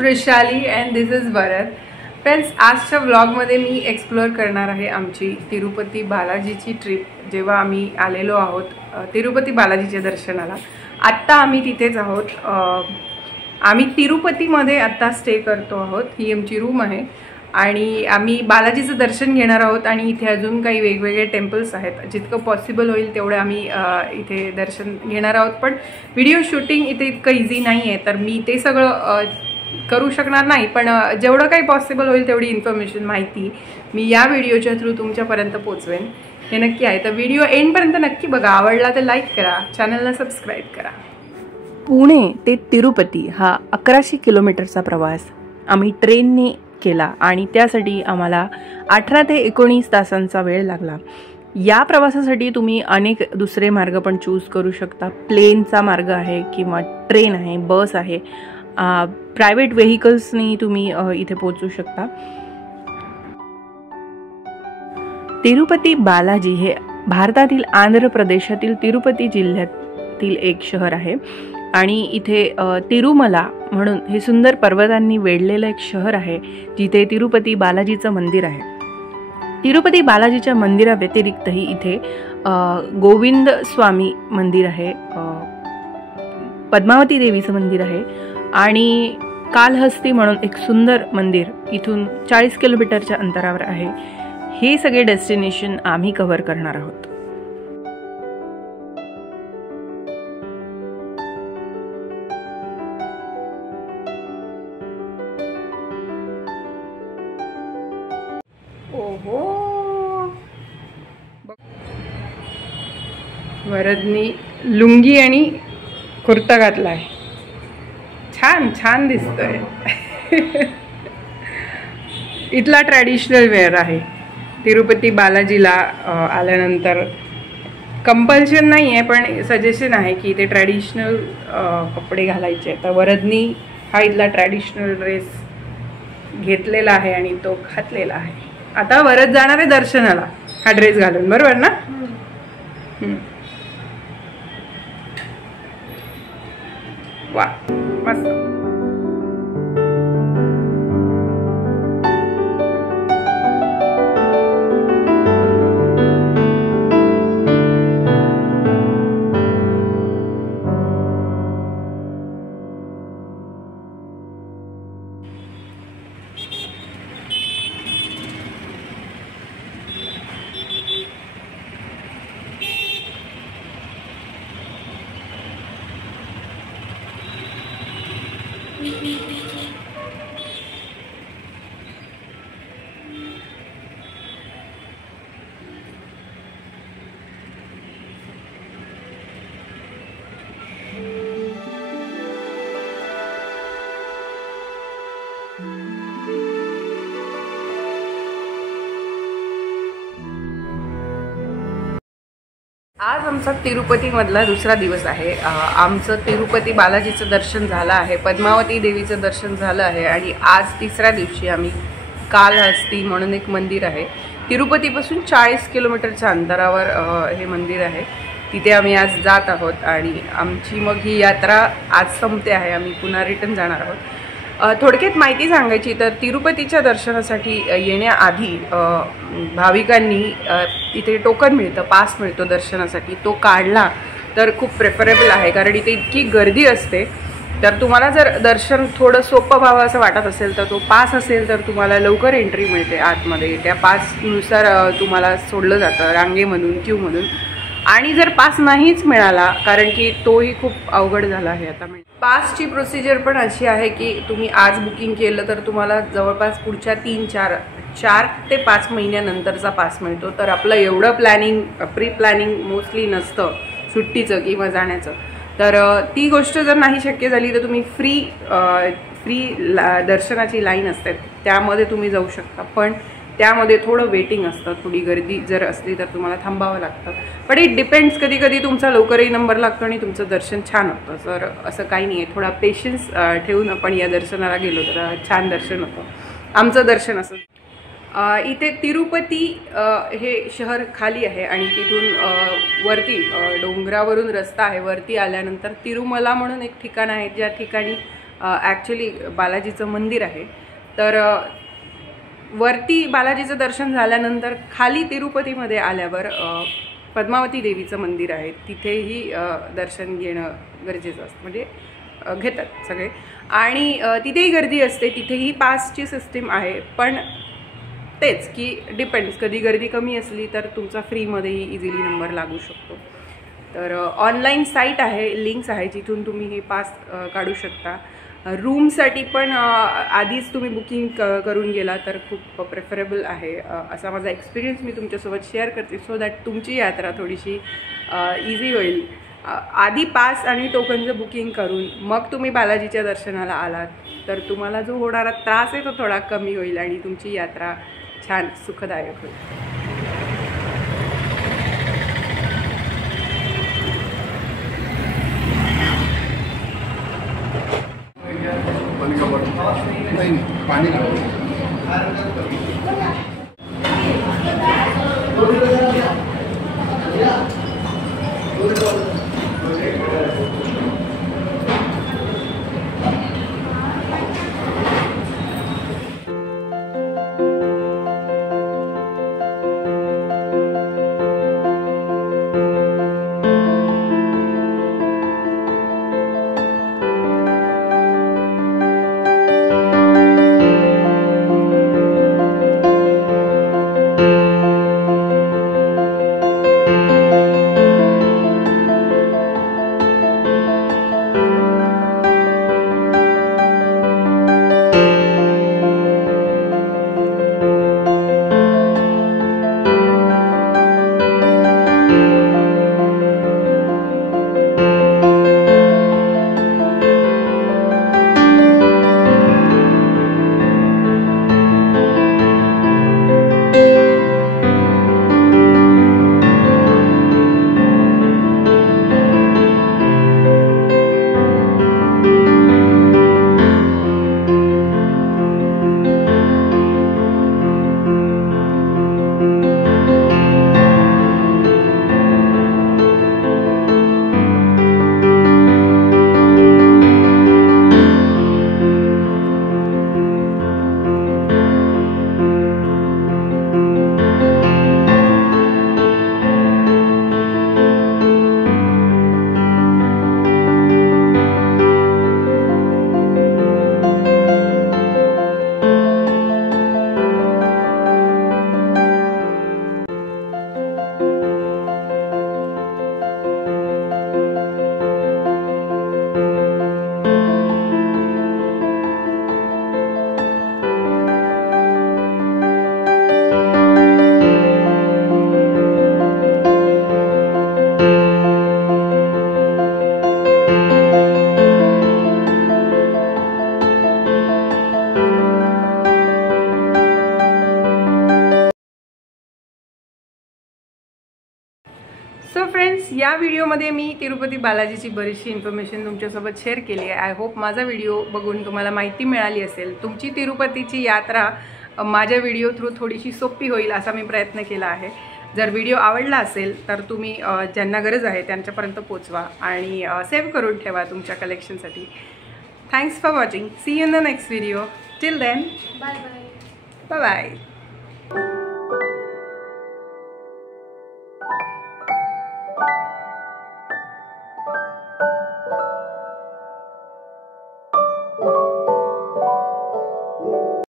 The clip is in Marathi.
Vrushali and this is Bharat. Friends, आजच्या व्लॉगमध्ये मी एक्सप्लोअर करणार आहे आमची तिरुपती बालाजीची ट्रिप. जेव्हा आम्ही आलेलो आहोत तिरुपती बालाजीच्या दर्शनाला, आत्ता आम्ही तिथेच आहोत. आम्ही तिरुपतीमध्ये आत्ता स्टे करतो आहोत. ही आमची रूम आहे आणि आम्ही बालाजीचं दर्शन घेणार आहोत आणि इथे अजून काही वेगवेगळे टेम्पल्स आहेत. जितकं पॉसिबल होईल तेवढे आम्ही इथे दर्शन घेणार आहोत. पण व्हिडिओ शूटिंग इथे इतकं इझी नाही आहे, तर मी ते सगळं करू शकणार नाही. पण जेवढं काही पॉसिबल होईल तेवढी इन्फॉर्मेशन, माहिती मी या व्हिडिओच्या थ्रू तुमच्यापर्यंत पोचवेन, हे नक्की आहे. तर व्हिडिओ एंडपर्यंत नक्की बघा. आवडला तर लाईक करा, चॅनलला सबस्क्राईब करा. पुणे ते तिरुपती हा 1100 किलोमीटरचा प्रवास आम्ही ट्रेनने केला आणि त्यासाठी आम्हाला 18 ते 19 तासांचा वेळ लागला. या प्रवासासाठी तुम्ही अनेक दुसरे मार्ग पण चूज करू शकता. प्लेनचा मार्ग आहे किंवा ट्रेन आहे, बस आहे, प्रायव्हेट व्हेकल्सनी तुम्ही इथे पोहोचू शकता. तिरुपती बालाजी हे भारतातील आंध्र प्रदेशातील तिरुपती जिल्ह्यातील एक शहर आहे आणि इथे तिरुमला म्हणून हे सुंदर पर्वतांनी वेढलेलं एक शहर आहे, जिथे तिरुपती बालाजीचं मंदिर आहे. तिरुपती बालाजीच्या मंदिराव्यतिरिक्तही इथे गोविंद स्वामी मंदिर आहे, पद्मावती देवीचं मंदिर आहे आणि कालहस्ती म्हणून एक सुंदर मंदिर इथून 40 किलोमीटरच्या अंतरावर आहे. हे सगळे डेस्टिनेशन आम्ही कव्हर करणार आहोत. ओहो, वरदनी लुंगी आणि कुर्ता घातलाय. छान छान दिसतोय. इथला ट्रॅडिशनल वेअर आहे. तिरुपती बालाजीला आल्यानंतर कंपल्शन नाही आहे, पण सजेशन आहे की इथे ट्रॅडिशनल कपडे घालायचे. तर वरदनी हा इथला ट्रॅडिशनल ड्रेस घेतलेला आहे आणि तो घातलेला आहे. आता वरद जाणार आहे दर्शनाला हा ड्रेस घालून, बरोबर ना? वा, मस्त. आज आमचा तिरुपतीमधला दुसरा दिवस आहे. आमचं तिरुपती बालाजीचं दर्शन झालं आहे, पद्मावती देवीचं दर्शन झालं आहे आणि आज तिसऱ्या दिवशी आम्ही कालहस्ती म्हणून एक मंदिर आहे, तिरुपतीपासून 40 किलोमीटरच्या अंतरावर हे मंदिर आहे, तिथे आम्ही आज जात आहोत. आणि आमची मग ही यात्रा आज संपते आहे. आम्ही पुन्हा रिटर्न जाणार आहोत. थोडक्यात माहिती सांगायची तर तिरुपतीच्या दर्शनासाठी येण्याआधी भाविकांनी इथे टोकन मिळतं, पास मिळतो दर्शनासाठी. तो काढला तर खूप प्रेफरेबल आहे, कारण इथे इतकी गर्दी असते. तर तुम्हाला जर दर्शन थोडं सोपं व्हावं असं वाटत असेल तर तो पास असेल तर तुम्हाला लवकर एंट्री मिळते आतमध्ये. त्या पासनुसार तुम्हाला सोडलं जातं रांगेमधून, क्यूमधून. आणि जर पास नाहीच मिळाला, कारण की तोही खूप अवघड झाला आहे आता. पासची प्रोसिजर पण अशी आहे की तुम्ही आज बुकिंग केलं तर तुम्हाला जवळपास पुढच्या 4 ते 5 महिन्यानंतरचा पास मिळतो. तर आपलं एवढं प्लॅनिंग, प्री प्लॅनिंग मोस्टली नसतं सुट्टीचं किंवा जाण्याचं. तर ती गोष्ट जर नाही शक्य झाली तर तुम्ही फ्री दर्शनाची लाईन असते त्यामध्ये तुम्ही जाऊ शकता. पण त्यामध्ये थोडं वेटिंग असतं, थोडी गर्दी जर असली तर तुम्हाला थांबावं लागतं. पण इट डिपेंड्स, कधी कधी तुमचा लवकरही नंबर लागतो आणि तुमचं दर्शन छान होतं. तर असं काही नाही आहे, थोडा पेशन्स ठेवून आपण या दर्शनाला गेलो तर छान दर्शन होतं. आमचं दर्शन असं इथे तिरुपती हे शहर खाली आहे आणि तिथून वरती डोंगरावरून रस्ता आहे. वरती आल्यानंतर तिरुमला म्हणून एक ठिकाण आहे, ज्या ठिकाणी ॲक्च्युली बालाजीचं मंदिर आहे. तर वरती बालाजीचं दर्शन झाल्यानंतर खाली तिरुपतीमध्ये आल्यावर पद्मावती देवीचं मंदिर आहे, तिथेही दर्शन घेणं गरजेचं असतं, म्हणजे घेतात सगळे. आणि तिथेही गर्दी असते, तिथेही पासची सिस्टीम आहे. पण तेच की डिपेंड्स, कधी गर्दी कमी असली तर तुमचा फ्रीमध्येही इझिली नंबर लागू शकतो. तर ऑनलाईन साईट आहे, लिंक्स आहे जिथून तुम्ही हे पास काढू शकता. रूमसाठी पण आधीच तुम्ही बुकिंग करून गेला तर खूप प्रेफरेबल आहे, असा माझा एक्सपिरियन्स मी तुमच्यासोबत शेअर करते, सो दॅट तुमची यात्रा थोडीशी इझी होईल. आधी पास आणि टोकनचं बुकिंग करून मग तुम्ही बालाजीच्या दर्शनाला आलात तर तुम्हाला जो होणारा त्रास आहे तो थोडा कमी होईल आणि तुमची यात्रा छान सुखदायक होईल. पानी सो फ्रेंड्स, या व्हिडिओमध्ये मी तिरुपती बालाजीची बरीचशी इन्फॉर्मेशन तुमच्यासोबत शेअर केली आहे. आय होप माझा व्हिडिओ बघून तुम्हाला माहिती मिळाली असेल. तुमची तिरुपतीची यात्रा माझ्या व्हिडिओ थ्रू थोडीशी सोपी होईल असा मी प्रयत्न केला आहे. जर व्हिडिओ आवडला असेल तर तुम्ही ज्यांना गरज आहे त्यांच्यापर्यंत पोचवा आणि सेव्ह करून ठेवा तुमच्या कलेक्शनसाठी. Thanks for watching. See you in the next video. Till then, bye bye. Bye bye.